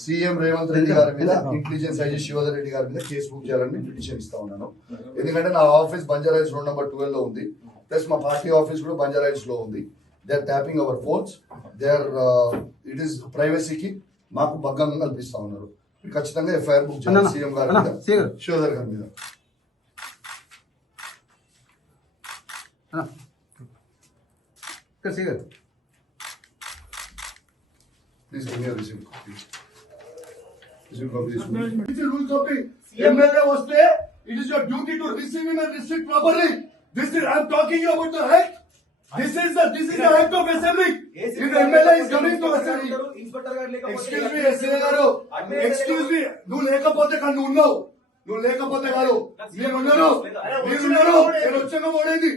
CM Revanth Reddy గారి మీద intelligence IG Shivadhar Reddy గారి మీద కేసు బుక్ చేయాలని పిటిషన్ ఇస్తా ఉన్నాను. ఎందుకంటే నా ఆఫీస్ బంజారాహిల్స్ రోడ్ నెంబర్ 12 లో ఉంది, ప్లస్ మా పార్టీ ఆఫీస్ కూడా బంజారాహిల్స్ లో ఉంది. They are tapping our phones, they are it is ప్రైవసీకి మాకు భంగం కల్పిస్తా ఉన్నారు. ఖచ్చితంగా ఎఫ్ఐఆర్ బుక్ చేయాలి సీఎం గారి మీద, శివధర్ గారి మీద. Please give me a receipt copy. Receipt copy. Rule copy. MLA వస్తే it is your duty to receive him and restrict properly. This is I am talking you about the act. This is the act of assembly. If MLA is coming to assembly. Excuse me, SA గారు. Excuse me. నువ్వు లేకపోతే కాదు నువ్వు ఉన్నావు. నువ్వు లేకపోతే కాదు. మీరు ఉన్నారు. నేను వచ్చాక పోడేది.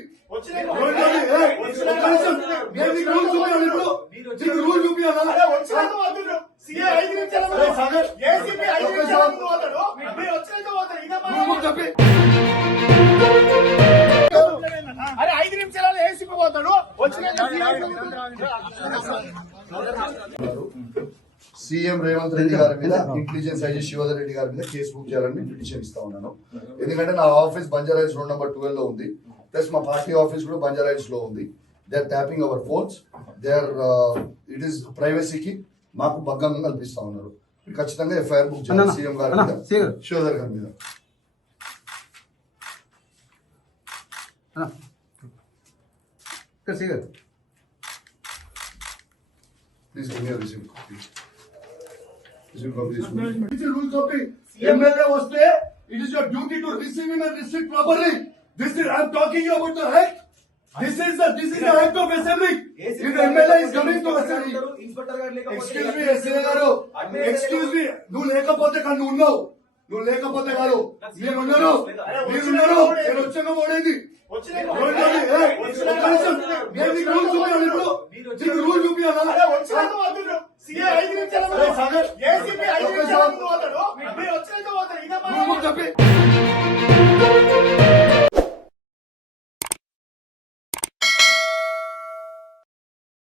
సీఎం రేవంత్ రెడ్డి గారి మీద ఇంటెలిజెన్స్ ఐజీ శివధర్ రెడ్డి గారి మీద కేసు బుక్ చేయాలని పిటిషన్ ఇస్తా ఉన్నాను. ఎందుకంటే నా ఆఫీస్ బంజారాహిల్స్ రోడ్ నెంబర్ 12 లో ఉంది, ప్లస్ మా పార్టీ ఆఫీస్ కూడా బంజారాహిల్స్ లో ఉంది. They are tapping our phones, they are it is ప్రైవసీకి మాకు భంగం కల్పిస్తా ఉన్నారు. ఖచ్చితంగా ఎఫ్ఐఆర్ బుక్ చేయాలి సీఎం గారి మీద, శివధర్ గారి మీద. Please give me a receipt copy. Receipt copy. Rule copy. MLA వస్తే it is your duty to receive him and restrict properly. This is I am talking you about the act. This is the act of assembly. If MLA is coming to assembly. Excuse me, SA గారు. Excuse me. నువ్వు లేకపోతే కాదు నువ్వు ఉన్నావు. నువ్వు లేకపోతే కాదు. మీరు ఉన్నారు. నేను వచ్చాక పోడేది. రూల్ చూపించాలా?